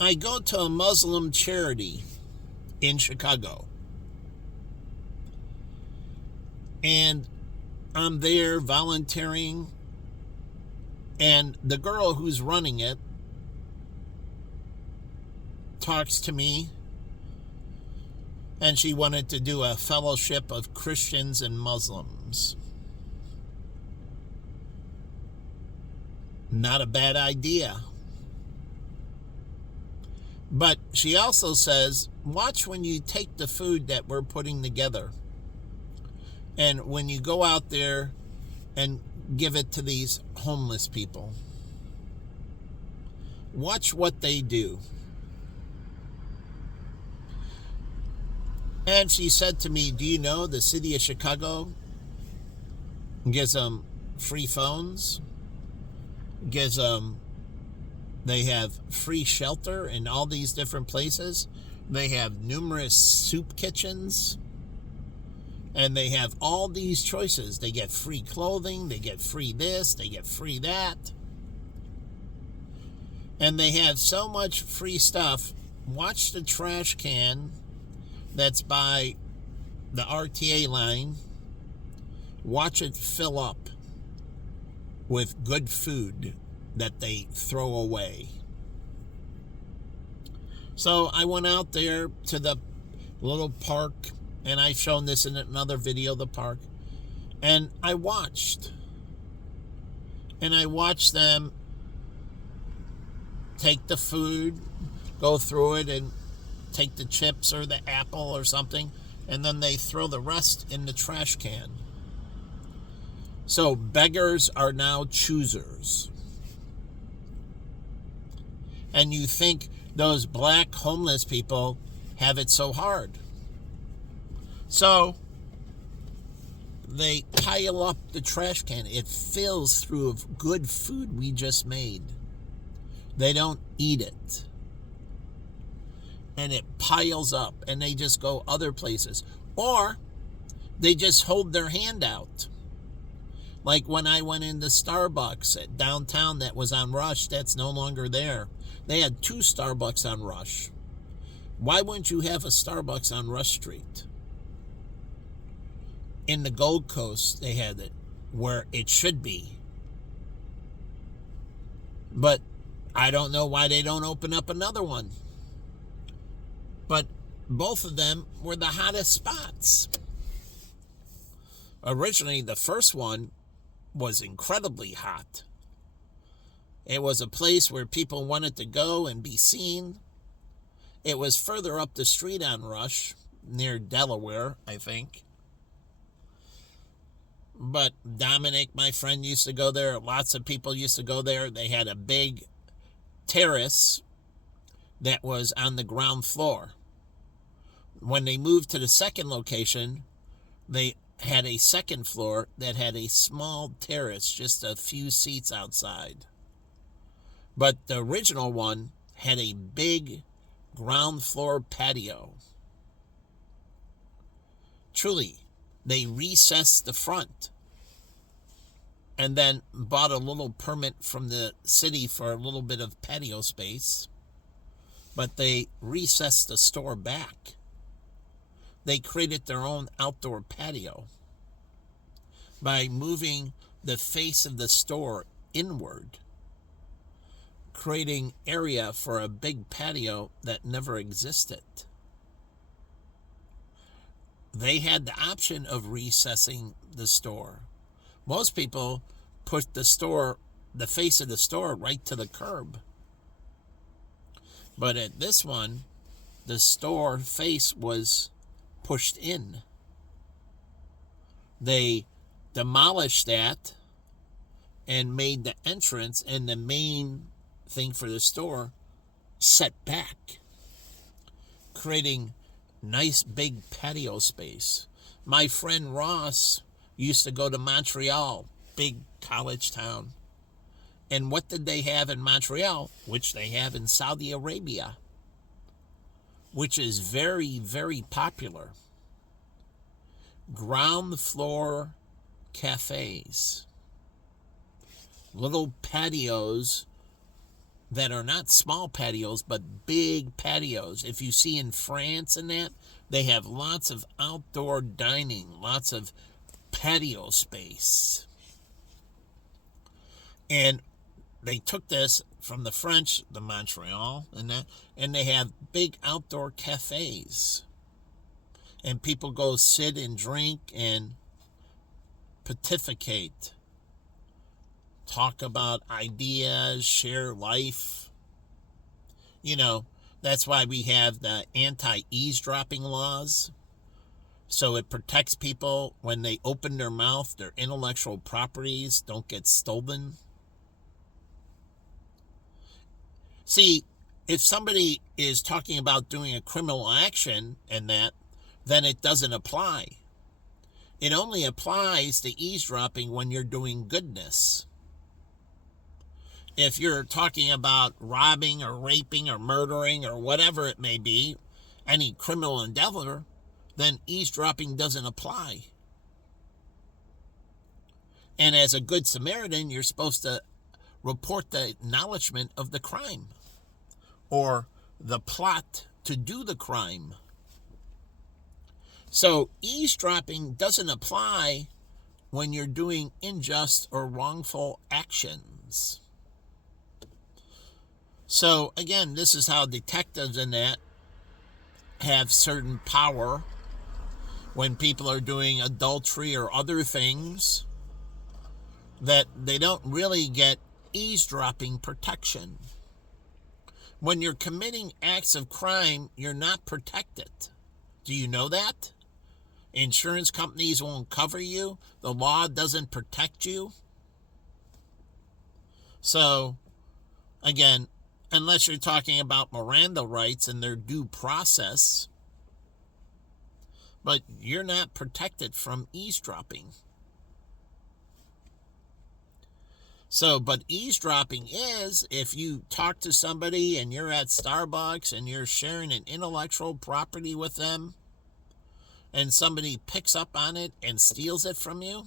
I go to a Muslim charity in Chicago, and I'm there volunteering, and the girl who's running it talks to me, and she wanted to do a fellowship of Christians and Muslims. Not a bad idea. But she also says, watch when you take the food that we're putting together. And when you go out there and give it to these homeless people, watch what they do. And she said to me, do you know the city of Chicago gives them free phones, gives them, they have free shelter in all these different places. They have numerous soup kitchens, and they have all these choices. They get free clothing, they get free this, they get free that. And they have so much free stuff. Watch the trash can that's by the RTA line. Watch it fill up with good food that they throw away. So I went out there to the little park, and I've shown this in another video of the park, and I watched them take the food, go through it, and take the chips or the apple or something, and then they throw the rest in the trash can. So beggars are now choosers. And you think those black homeless people have it so hard. So they pile up the trash can. It fills through of good food we just made. They don't eat it. And it piles up, and they just go other places. Or they just hold their hand out. Like when I went into Starbucks at downtown that was on Rush, that's no longer there. They had 2 Starbucks on Rush. Why wouldn't you have a Starbucks on Rush Street? In the Gold Coast, they had it where it should be. But I don't know why they don't open up another one. But both of them were the hottest spots. Originally, the first one was incredibly hot. It was a place where people wanted to go and be seen. It was further up the street on Rush, near Delaware, I think. But Dominic, my friend, used to go there. Lots of people used to go there. They had a big terrace that was on the ground floor. When they moved to the second location, they had a second floor that had a small terrace, just a few seats outside. But the original one had a big ground floor patio. Truly, they recessed the front and then bought a little permit from the city for a little bit of patio space. But they recessed the store back. They created their own outdoor patio by moving the face of the store inward, creating area for a big patio that never existed. They had the option of recessing the store. Most people put the face of the store right to the curb. But at this one, the store face was pushed in. They demolished that and made the entrance and the main thing for the store set back, creating nice big patio space. My friend Ross used to go to Montreal, big college town. And what did they have in Montreal? Which they have in Saudi Arabia, which is very, very popular. Ground floor cafes. Little patios that are not small patios, but big patios. If you see in France and that, they have lots of outdoor dining, lots of patio space. And they took this from the French, the Montreal, and that, and they have big outdoor cafes. And people go sit and drink and pontificate, talk about ideas, share life. You know, that's why we have the anti-eavesdropping laws. So it protects people when they open their mouth, their intellectual properties don't get stolen. See, if somebody is talking about doing a criminal action and that, then it doesn't apply. It only applies to eavesdropping when you're doing goodness. If you're talking about robbing or raping or murdering or whatever it may be, any criminal endeavor, then eavesdropping doesn't apply. And as a good Samaritan, you're supposed to report the acknowledgement of the crime or the plot to do the crime. So eavesdropping doesn't apply when you're doing unjust or wrongful actions. So again, this is how detectives and that have certain power when people are doing adultery or other things, that they don't really get eavesdropping protection. When you're committing acts of crime, you're not protected. Do you know that? Insurance companies won't cover you. The law doesn't protect you. So, again, unless you're talking about Miranda rights and their due process, but you're not protected from eavesdropping. So, but eavesdropping is if you talk to somebody and you're at Starbucks and you're sharing an intellectual property with them and somebody picks up on it and steals it from you,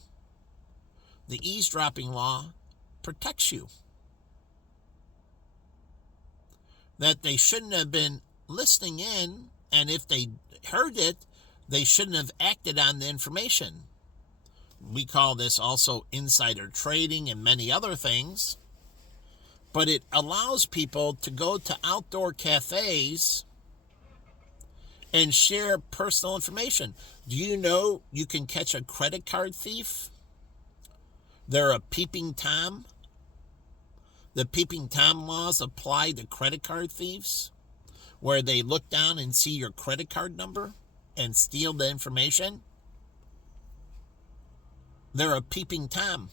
the eavesdropping law protects you. That they shouldn't have been listening in, and if they heard it, they shouldn't have acted on the information. We call this also insider trading and many other things. But it allows people to go to outdoor cafes and share personal information. Do you know you can catch a credit card thief? They're a peeping Tom. The peeping Tom laws apply to credit card thieves, where they look down and see your credit card number and steal the information. They're a peeping Tom.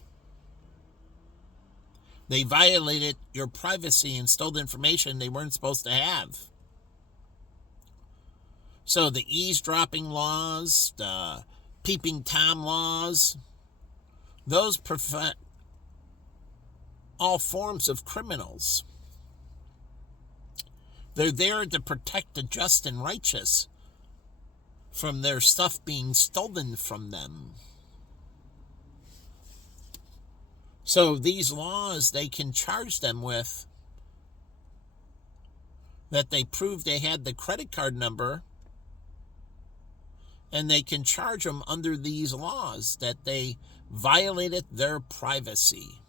They violated your privacy and stole the information they weren't supposed to have. So the eavesdropping laws, the peeping Tom laws, those prevent all forms of criminals. They're there to protect the just and righteous from their stuff being stolen from them. So these laws, they can charge them with that they prove they had the credit card number, and they can charge them under these laws that they violated their privacy.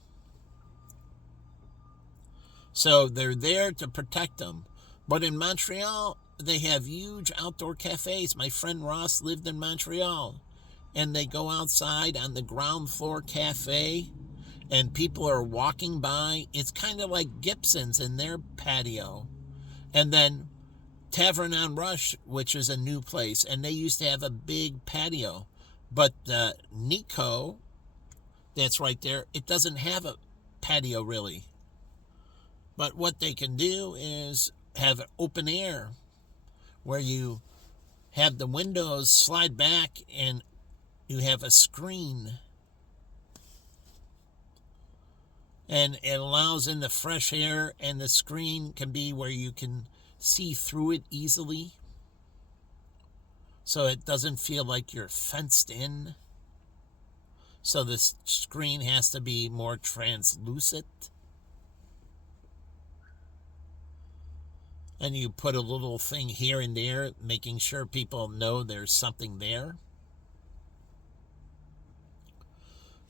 So they're there to protect them. But in Montreal, they have huge outdoor cafes. My friend Ross lived in Montreal, and they go outside on the ground floor cafe, and people are walking by. It's kind of like Gibson's in their patio. And then Tavern on Rush, which is a new place, and they used to have a big patio. But Nico, that's right there, it doesn't have a patio really. But what they can do is have open air where you have the windows slide back and you have a screen. And it allows in the fresh air, and the screen can be where you can see through it easily. So it doesn't feel like you're fenced in. So the screen has to be more translucent. and you put a little thing here and there, making sure people know there's something there.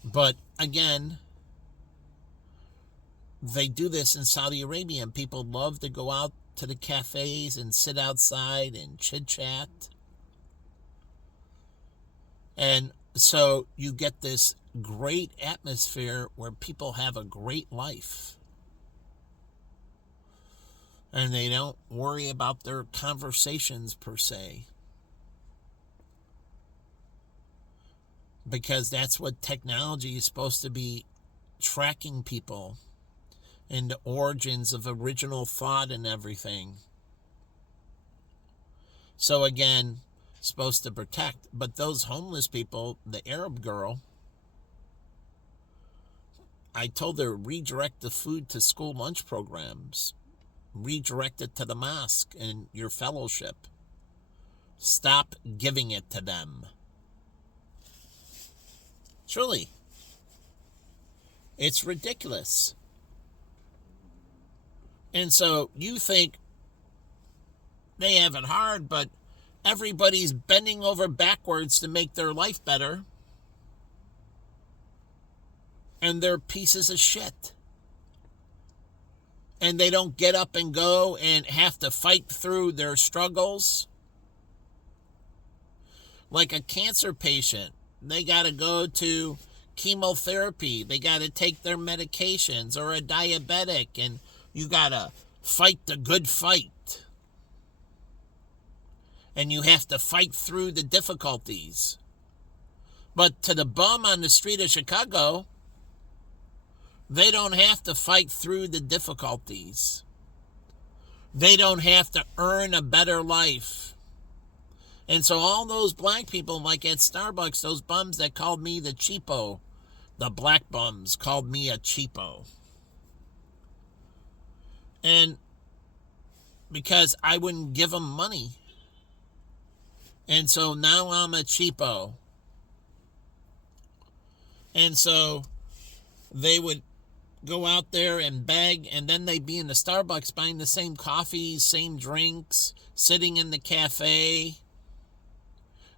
But again, they do this in Saudi Arabia, and people love to go out to the cafes and sit outside and chit-chat. And so you get this great atmosphere where people have a great life. And they don't worry about their conversations per se. Because that's what technology is supposed to be, tracking people and the origins of original thought and everything. So again, supposed to protect. But those homeless people, the Arab girl, I told her, redirect the food to school lunch programs. Redirect it to the mosque and your fellowship. Stop giving it to them. Truly. It's ridiculous. And so you think they have it hard, but everybody's bending over backwards to make their life better. And they're pieces of shit. And they don't get up and go and have to fight through their struggles. Like a cancer patient, they got to go to chemotherapy. They got to take their medications, or a diabetic, and you got to fight the good fight. And you have to fight through the difficulties. But to the bum on the street of Chicago, they don't have to fight through the difficulties. They don't have to earn a better life. And so all those black people, like at Starbucks, those bums that called me the cheapo, the black bums called me a cheapo. And because I wouldn't give them money. And so now I'm a cheapo. And so they would go out there and beg, and then they'd be in the Starbucks buying the same coffees, same drinks, sitting in the cafe.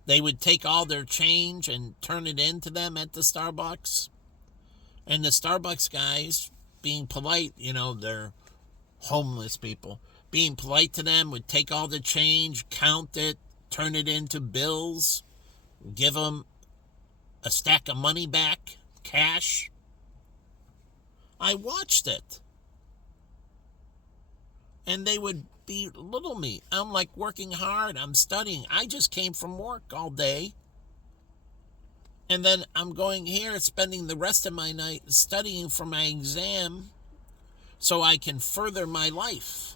They would take all their change and turn it into them at the Starbucks. And the Starbucks guys, being polite, they're homeless people, being polite to them, would take all the change, count it, turn it into bills, give them a stack of money back, cash. I watched it. And they would belittle me. I'm like working hard. I'm studying. I just came from work all day. And then I'm going here, spending the rest of my night studying for my exam so I can further my life.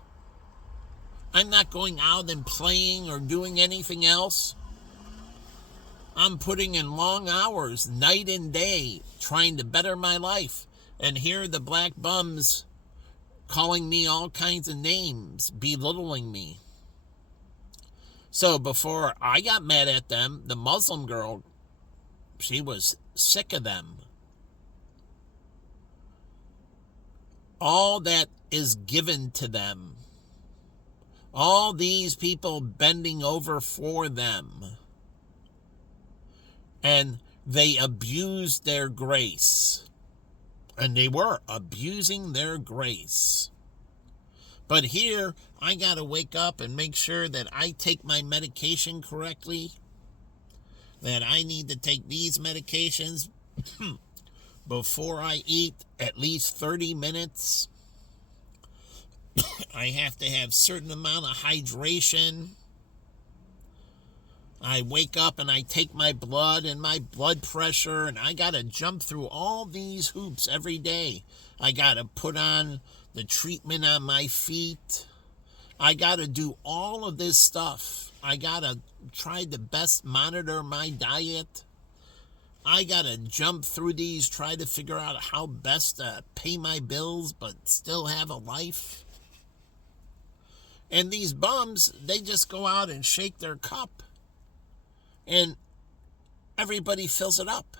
I'm not going out and playing or doing anything else. I'm putting in long hours, night and day, trying to better my life. And here are the black bums calling me all kinds of names, belittling me. So before I got mad at them, the Muslim girl, she was sick of them. All that is given to them. All these people bending over for them. And they abused their grace. And they were abusing their grace. But here, I got to wake up and make sure that I take my medication correctly. That I need to take these medications before I eat at least 30 minutes. I have to have a certain amount of hydration. I wake up and I take my blood and my blood pressure, and I got to jump through all these hoops every day. I got to put on the treatment on my feet. I got to do all of this stuff. I got to try to best monitor my diet. I got to jump through these, try to figure out how best to pay my bills but still have a life. And these bums, they just go out and shake their cup. And everybody fills it up.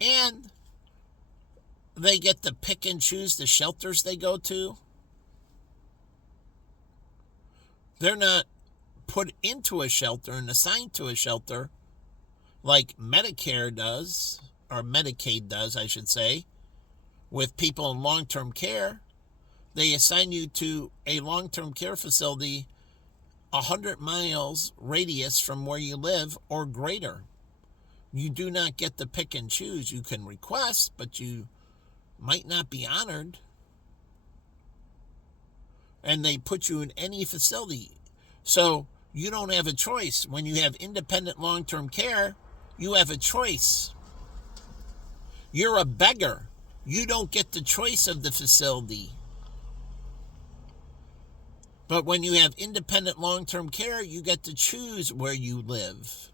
And they get to pick and choose the shelters they go to. They're not put into a shelter and assigned to a shelter like Medicare does, or Medicaid does, I should say, with people in long-term care. They assign you to a long-term care facility 100 miles radius from where you live or greater. You do not get to pick and choose. You can request, but you might not be honored. And they put you in any facility. So you don't have a choice. When you have independent long-term care, you have a choice. You're a beggar. You don't get the choice of the facility. But when you have independent long-term care, you get to choose where you live.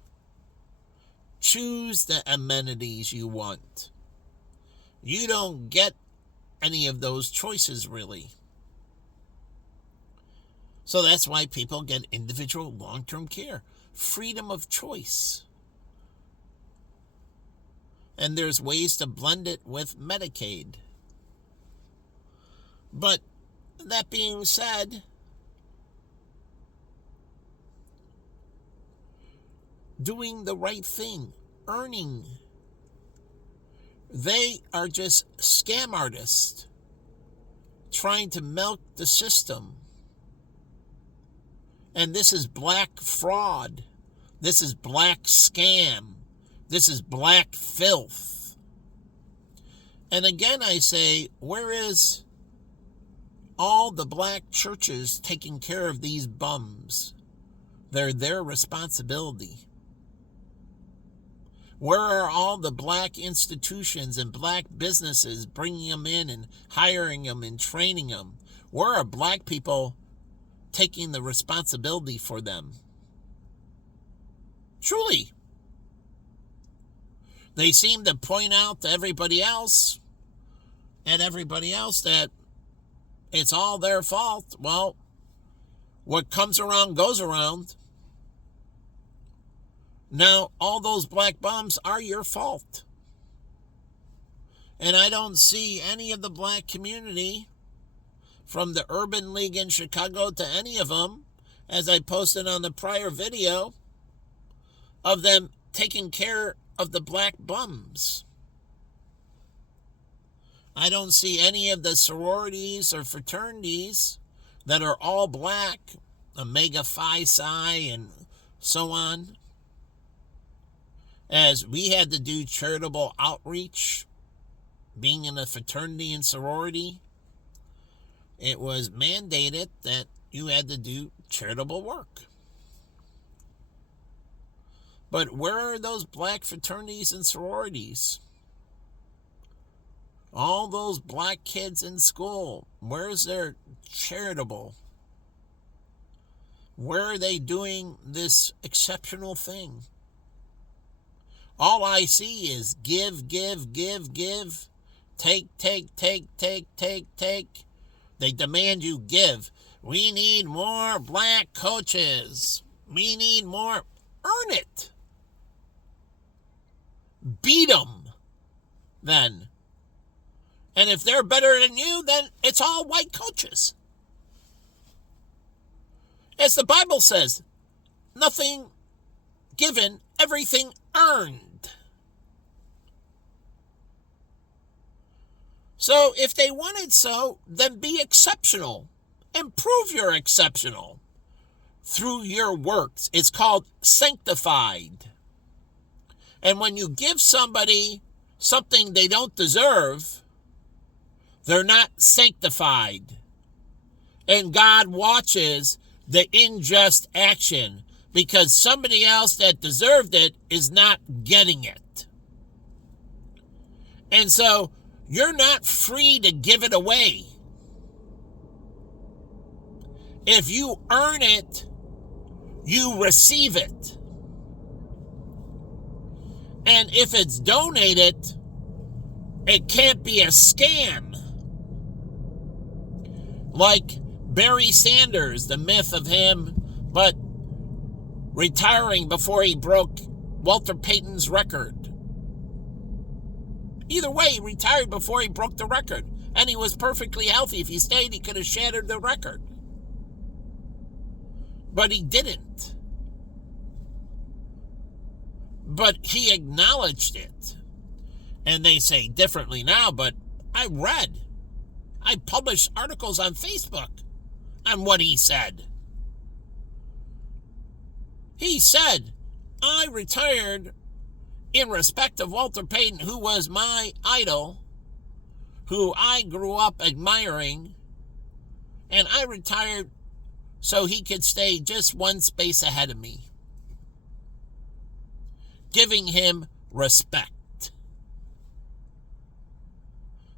Choose the amenities you want. You don't get any of those choices, really. So that's why people get individual long-term care. Freedom of choice. And there's ways to blend it with Medicaid. But that being said, doing the right thing, earning. They are just scam artists trying to milk the system. And this is black fraud. This is black scam. This is black filth. And again, I say, where is all the black churches taking care of these bums? They're their responsibility. Where are all the black institutions and black businesses bringing them in and hiring them and training them? Where are black people taking the responsibility for them? Truly. They seem to point out to everybody else that it's all their fault. Well, what comes around goes around. Now, all those black bums are your fault. And I don't see any of the black community, from the Urban League in Chicago to any of them, as I posted on the prior video, of them taking care of the black bums. I don't see any of the sororities or fraternities that are all black, Omega Phi Psi and so on. As we had to do charitable outreach, being in a fraternity and sorority, it was mandated that you had to do charitable work. But where are those black fraternities and sororities? All those black kids in school, where's their charitable? Where are they doing this exceptional thing? All I see is give, give, give, give, take, take, take, take, take, take. They demand you give. We need more black coaches. We need more. Earn it. Beat them, then. And if they're better than you, then it's all white coaches. As the Bible says, nothing given, everything earned. So if they wanted so, then be exceptional and prove you're exceptional through your works. It's called sanctified. And when you give somebody something they don't deserve, they're not sanctified. And God watches the unjust action because somebody else that deserved it is not getting it. And so you're not free to give it away. If you earn it, you receive it. And if it's donated, it can't be a scam. Like Barry Sanders, the myth of him, but retiring before he broke Walter Payton's record. Either way, he retired before he broke the record. And he was perfectly healthy. If he stayed, he could have shattered the record. But he didn't. But he acknowledged it. And they say differently now, but I published articles on Facebook on what he said. He said, I retired in respect of Walter Payton, who was my idol, who I grew up admiring, and I retired so he could stay just one space ahead of me, giving him respect,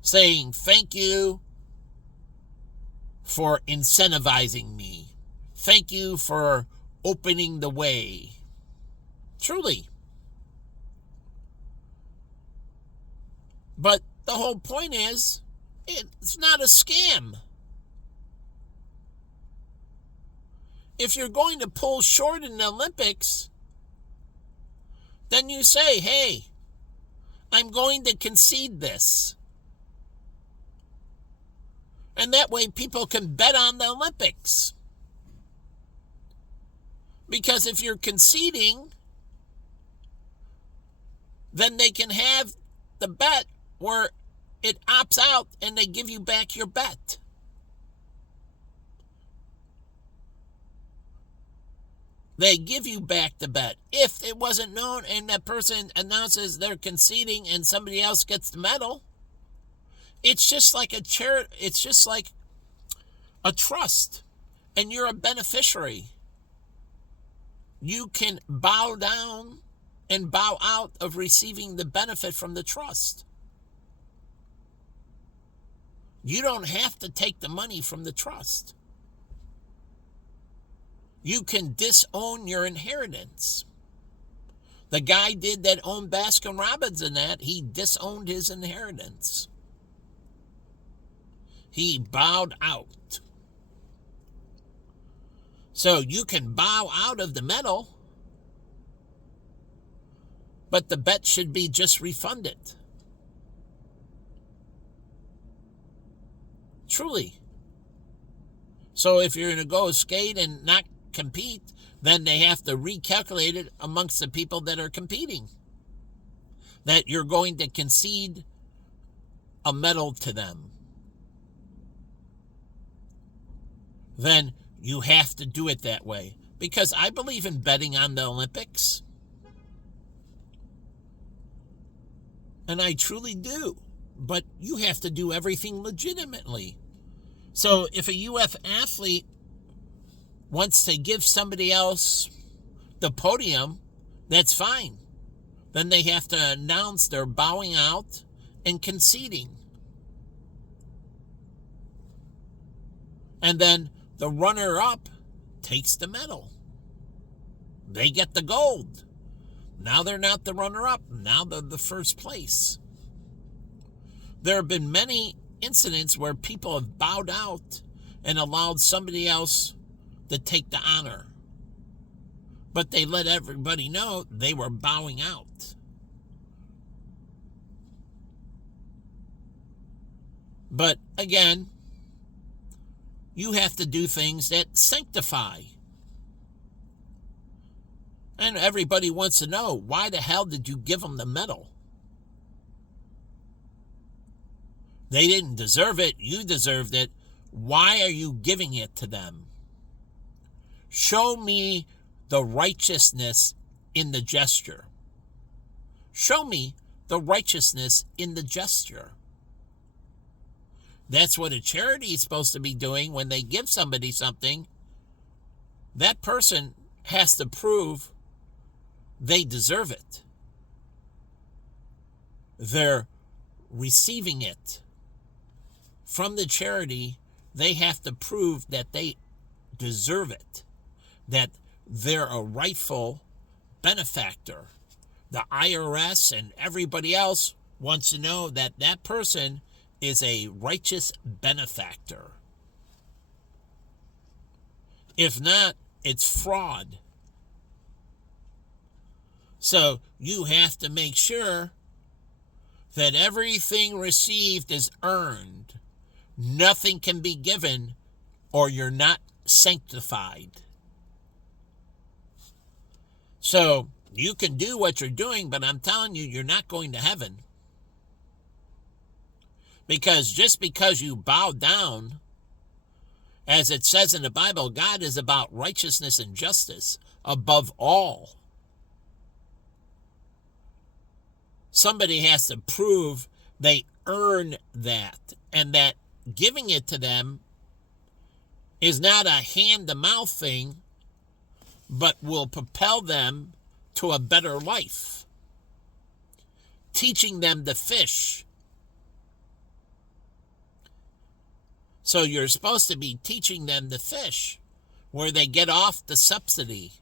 saying thank you for incentivizing me. Thank you for opening the way. Truly. But the whole point is, it's not a scam. If you're going to pull short in the Olympics, then you say, hey, I'm going to concede this. And that way people can bet on the Olympics. Because if you're conceding, then they can have the bet where it opts out and they give you back your bet. They give you back the bet. If it wasn't known and that person announces they're conceding and somebody else gets the medal, it's just like it's just like a trust, and you're a beneficiary. You can bow down and bow out of receiving the benefit from the trust. You don't have to take the money from the trust. You can disown your inheritance. The guy did that owned Baskin Robbins and that. He disowned his inheritance. He bowed out. So you can bow out of the medal, but the bet should be just refunded. Truly. So if you're going to go skate and not compete, then they have to recalculate it amongst the people that are competing, that you're going to concede a medal to them. Then you have to do it that way. Because I believe in betting on the Olympics. And I truly do. But you have to do everything legitimately. So if a UF athlete wants to give somebody else the podium, that's fine. Then they have to announce they're bowing out and conceding. And then the runner-up takes the medal. They get the gold. Now they're not the runner-up. Now they're the first place. There have been many incidents where people have bowed out and allowed somebody else to take the honor. But they let everybody know they were bowing out. But again, you have to do things that sanctify. And everybody wants to know, why the hell did you give them the medal? They didn't deserve it. You deserved it. Why are you giving it to them? Show me the righteousness in the gesture. Show me the righteousness in the gesture. That's what a charity is supposed to be doing when they give somebody something. That person has to prove they deserve it. They're receiving it from the charity. They have to prove that they deserve it, that they're a rightful benefactor. The IRS and everybody else wants to know that that person is a righteous benefactor. If not, it's fraud. So you have to make sure that everything received is earned. Nothing can be given or you're not sanctified. So you can do what you're doing, but I'm telling you, you're not going to heaven. Because just because you bow down, as it says in the Bible, God is about righteousness and justice above all. Somebody has to prove they earn that, and that giving it to them is not a hand-to-mouth thing, but will propel them to a better life. Teaching them to fish. So you're supposed to be teaching them to fish, where they get off the subsidy.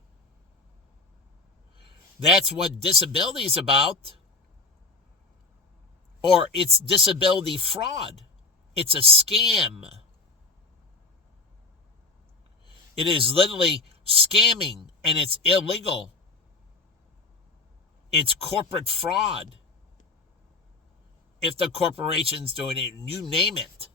That's what disability is about. Or it's disability fraud. It's a scam. It is literally scamming, and it's illegal. It's corporate fraud. If the corporation's doing it, you name it.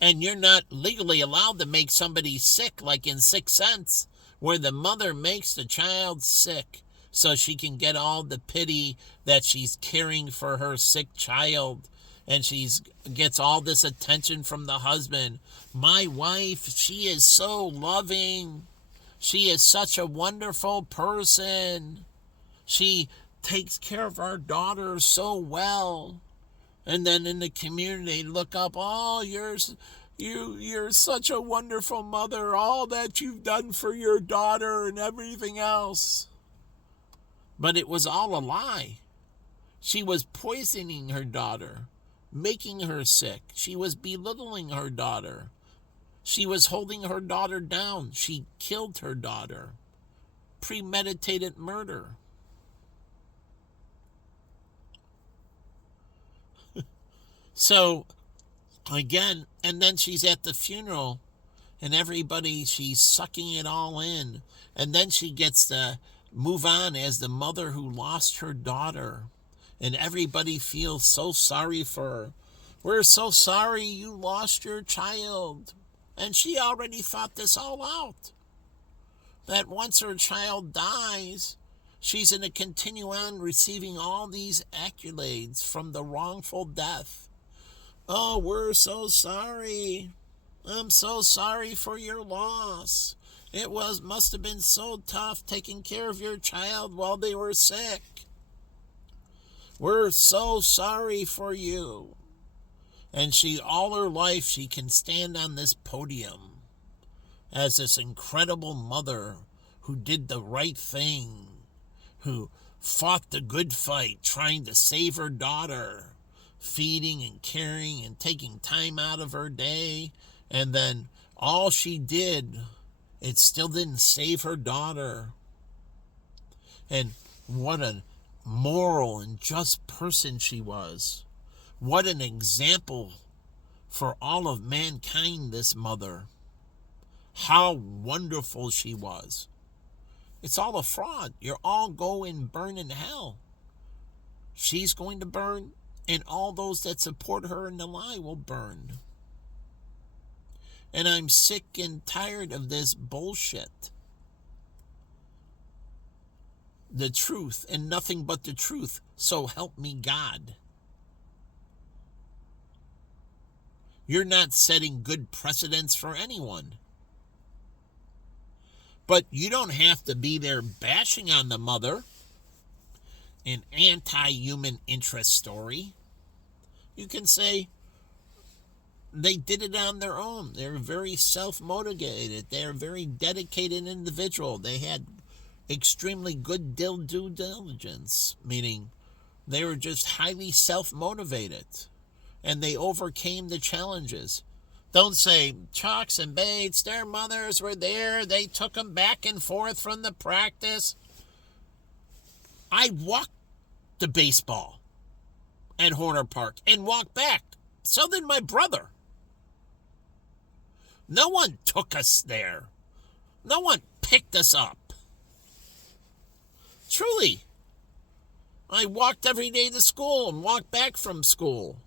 And you're not legally allowed to make somebody sick, like in 6 Cents, where the mother makes the child sick so she can get all the pity that she's caring for her sick child. And she gets all this attention from the husband. My wife, she is so loving. She is such a wonderful person. She takes care of our daughter so well. And then in the community, look up, oh, you're such a wonderful mother, all that you've done for your daughter and everything else. But it was all a lie. She was poisoning her daughter, making her sick. She was belittling her daughter. She was holding her daughter down. She killed her daughter. Premeditated murder. So, again, and then she's at the funeral, and everybody, she's sucking it all in. And then she gets to move on as the mother who lost her daughter. And everybody feels so sorry for her. We're so sorry you lost your child. And she already thought this all out. That once her child dies, she's going to continue on receiving all these accolades from the wrongful death. Oh, we're so sorry. I'm so sorry for your loss. It must have been so tough taking care of your child while they were sick. We're so sorry for you. And she, all her life, she can stand on this podium as this incredible mother who did the right thing, who fought the good fight, trying to save her daughter, feeding and caring and taking time out of her day. And then all she did, it still didn't save her daughter. And what a moral and just person she was. What an example for all of mankind, this mother. How wonderful she was. It's all a fraud. You're all going burn in hell. She's going to burn, and all those that support her in the lie will burn. And I'm sick and tired of this bullshit. The truth and nothing but the truth. So help me God. You're not setting good precedents for anyone. But you don't have to be there bashing on the mother. An anti-human interest story. You can say they did it on their own. They're very self-motivated. They're a very dedicated individual. They had extremely good due diligence, meaning they were just highly self-motivated. And they overcame the challenges. Don't say, Chalks and Bates, their mothers were there. They took them back and forth from the practice. I walked the baseball at Horner Park and walked back. So did my brother. No one took us there. No one picked us up. Truly. I walked every day to school and walked back from school.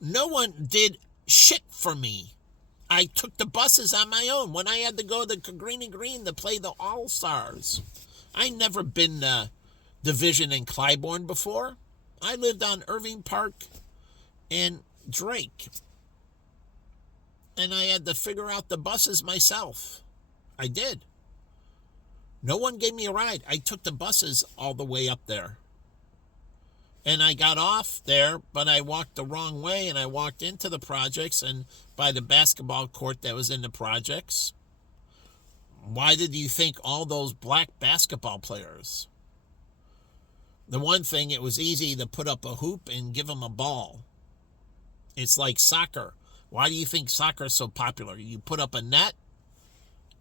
No one did shit for me. I took the buses on my own when I had to go to Green and Green to play the All-Stars. I never been Division in Clybourne before. I lived on Irving Park and Drake. And I had to figure out the buses myself. I did. No one gave me a ride. I took the buses all the way up there. And I got off there, but I walked the wrong way, and I walked into the projects and by the basketball court that was in the projects. Why did you think all those black basketball players? The one thing, it was easy to put up a hoop and give them a ball. It's like soccer. Why do you think soccer is so popular? You put up a net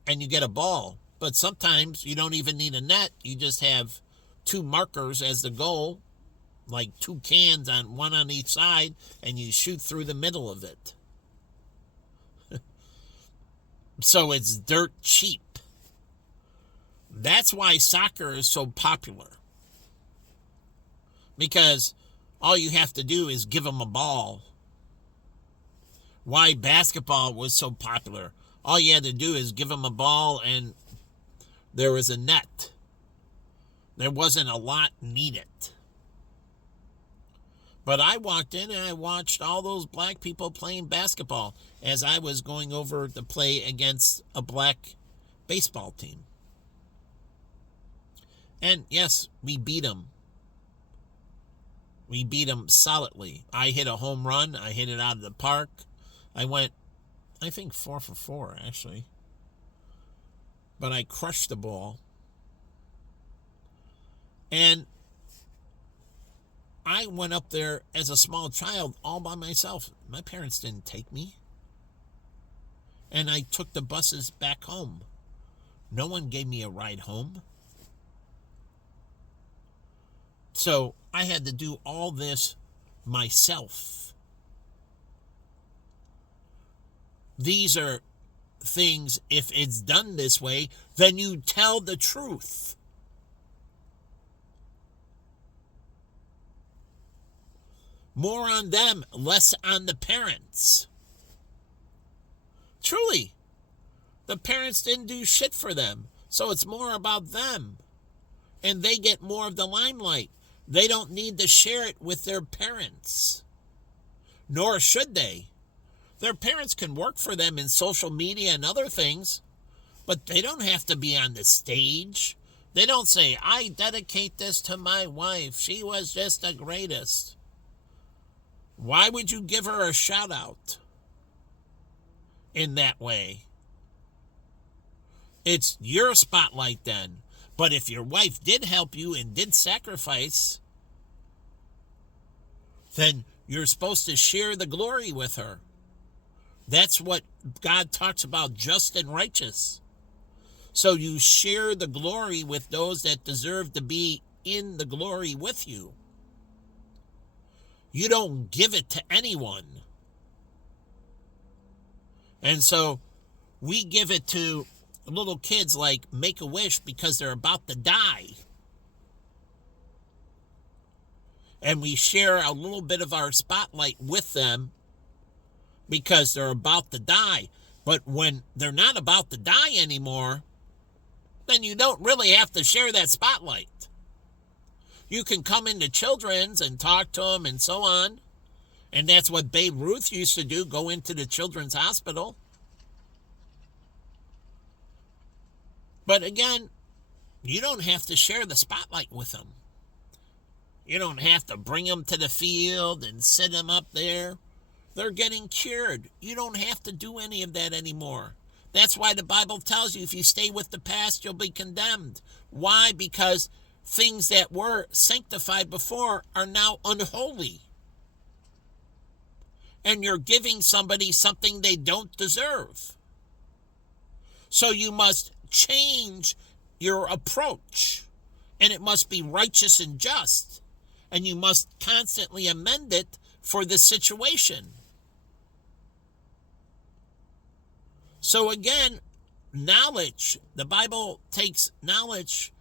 and you get a ball. But sometimes you don't even need a net. You just have two markers as the goal, like two cans, one on each side, and you shoot through the middle of it. So it's dirt cheap. That's why soccer is so popular. Because all you have to do is give them a ball. Why basketball was so popular. All you had to do is give them a ball and there was a net. There wasn't a lot needed. But I walked in and I watched all those black people playing basketball as I was going over to play against a black baseball team. And yes, we beat them. We beat them solidly. I hit a home run. I hit it out of the park. I went, I think 4 for 4, actually. But I crushed the ball. And I went up there as a small child all by myself. My parents didn't take me. And I took the buses back home. No one gave me a ride home. So I had to do all this myself. These are things, if it's done this way, then you tell the truth. More on them, less on the parents. Truly, the parents didn't do shit for them, so it's more about them. And they get more of the limelight. They don't need to share it with their parents. Nor should they. Their parents can work for them in social media and other things, but they don't have to be on the stage. They don't say, I dedicate this to my wife. She was just the greatest. Why would you give her a shout out in that way? It's your spotlight then. But if your wife did help you and did sacrifice, then you're supposed to share the glory with her. That's what God talks about, just and righteous. So you share the glory with those that deserve to be in the glory with you. You don't give it to anyone. And so we give it to little kids like Make-A-Wish because they're about to die. And we share a little bit of our spotlight with them because they're about to die. But when they're not about to die anymore, then you don't really have to share that spotlight. You can come into children's and talk to them and so on. And that's what Babe Ruth used to do, go into the children's hospital. But again, you don't have to share the spotlight with them. You don't have to bring them to the field and sit them up there. They're getting cured. You don't have to do any of that anymore. That's why the Bible tells you if you stay with the past, you'll be condemned. Why? Because things that were sanctified before are now unholy. And you're giving somebody something they don't deserve. So you must change your approach. And it must be righteous and just. And you must constantly amend it for the situation. So again, knowledge. The Bible takes knowledge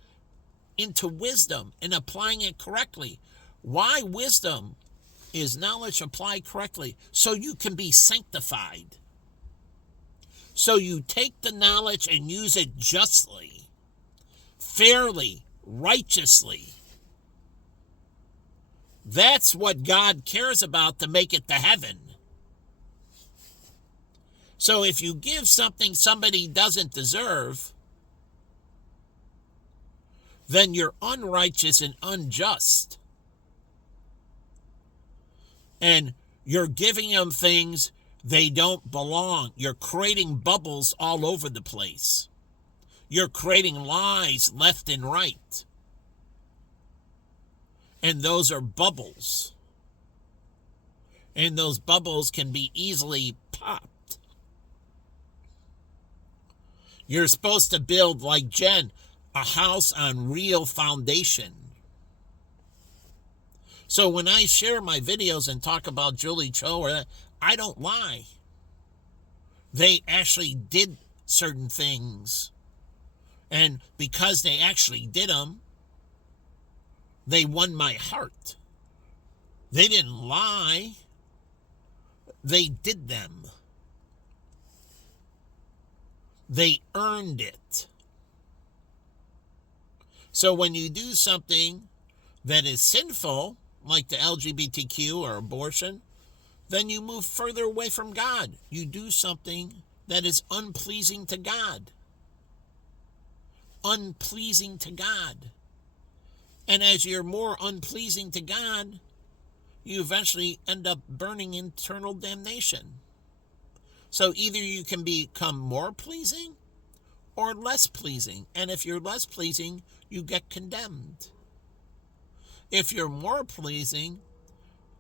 into wisdom and applying it correctly. Why wisdom is knowledge applied correctly? So you can be sanctified. So you take the knowledge and use it justly, fairly, righteously. That's what God cares about to make it to heaven. So if you give something somebody doesn't deserve, then you're unrighteous and unjust. And you're giving them things they don't belong. You're creating bubbles all over the place. You're creating lies left and right. And those are bubbles. And those bubbles can be easily popped. You're supposed to build, like Jen, a house on real foundation. So when I share my videos and talk about Julie Cho, I don't lie. They actually did certain things. And because they actually did them, they won my heart. They didn't lie. They did them. They earned it. So when you do something that is sinful, like the LGBTQ or abortion, then you move further away from God. You do something that is unpleasing to God. Unpleasing to God. And as you're more unpleasing to God, you eventually end up burning eternal damnation. So either you can become more pleasing or less pleasing. And if you're less pleasing, you get condemned. If you're more pleasing,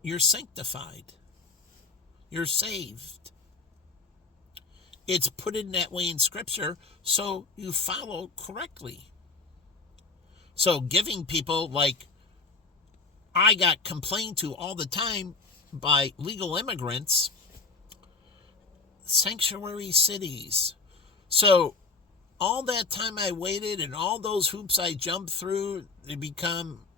you're sanctified. You're saved. It's put in that way in Scripture, so you follow correctly. So giving people, like I got complained to all the time by legal immigrants, sanctuary cities. So all that time I waited and all those hoops I jumped through to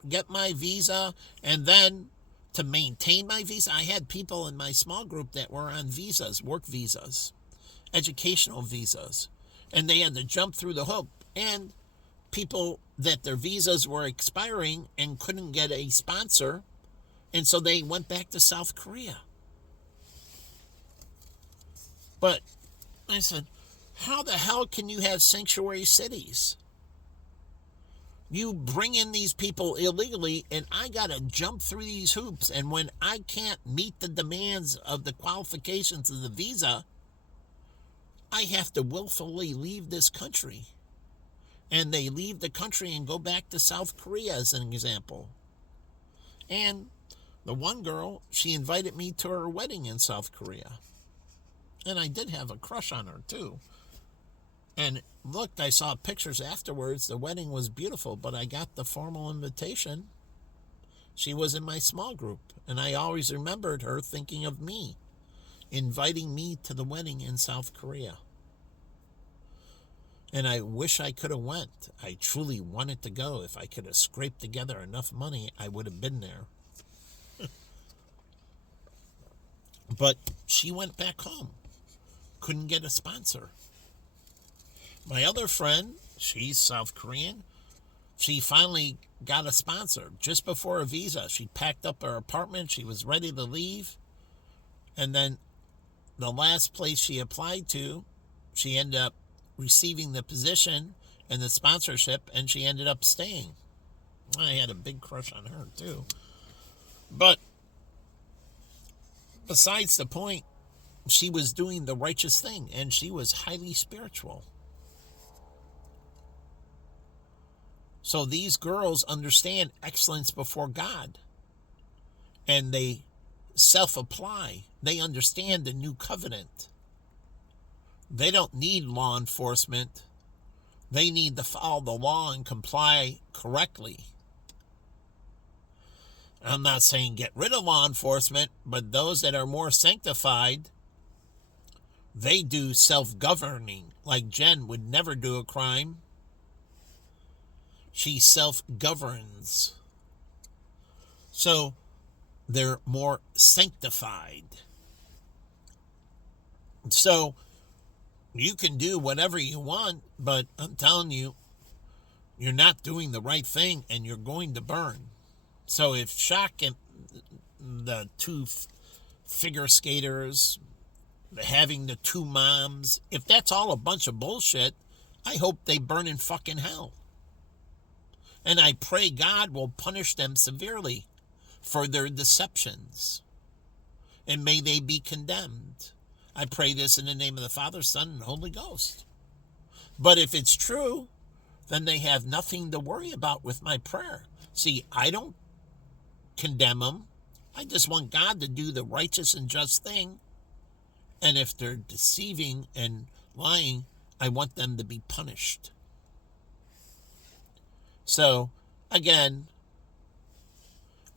get my visa, and then to maintain my visa, I had people in my small group that were on visas, work visas, educational visas, and they had to jump through the hoop. And people that their visas were expiring and couldn't get a sponsor, and so they went back to South Korea. But I said, how the hell can you have sanctuary cities? You bring in these people illegally, and I got to jump through these hoops. And when I can't meet the demands of the qualifications of the visa, I have to willfully leave this country. And they leave the country and go back to South Korea, as an example. And the one girl, she invited me to her wedding in South Korea. And I did have a crush on her, too. And looked, I saw pictures afterwards. The wedding was beautiful, but I got the formal invitation. She was in my small group, and I always remembered her thinking of me, inviting me to the wedding in South Korea. And I wish I could have went. I truly wanted to go. If I could have scraped together enough money, I would have been there. But she went back home. Couldn't get a sponsor. My other friend, she's South Korean. She finally got a sponsor just before her visa. She packed up her apartment. She was ready to leave. And then the last place she applied to, she ended up receiving the position and the sponsorship, and she ended up staying. I had a big crush on her, too. But besides the point, she was doing the righteous thing, and she was highly spiritual. So these girls understand excellence before God, and they self-apply. They understand the new covenant. They don't need law enforcement. They need to follow the law and comply correctly. I'm not saying get rid of law enforcement, but those that are more sanctified, they do self-governing. Like Jen would never do a crime. She self-governs. So they're more sanctified. So You can do whatever you want, but I'm telling you, you're not doing the right thing and you're going to burn. So if Shaq and the two figure skaters, having the two moms, if that's all a bunch of bullshit, I hope they burn in fucking hell. And I pray God will punish them severely for their deceptions. And may they be condemned. I pray this in the name of the Father, Son, and Holy Ghost. But if it's true, then they have nothing to worry about with my prayer. See, I don't condemn them. I just want God to do the righteous and just thing. And if they're deceiving and lying, I want them to be punished. So, again,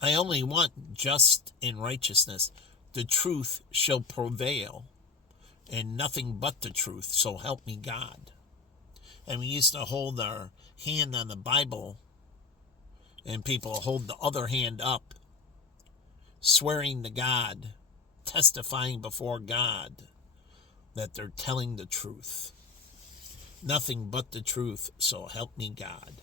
I only want just and righteousness. The truth shall prevail, and nothing but the truth, so help me God. And we used to hold our hand on the Bible, and people hold the other hand up, swearing to God, testifying before God that they're telling the truth. Nothing but the truth, so help me God.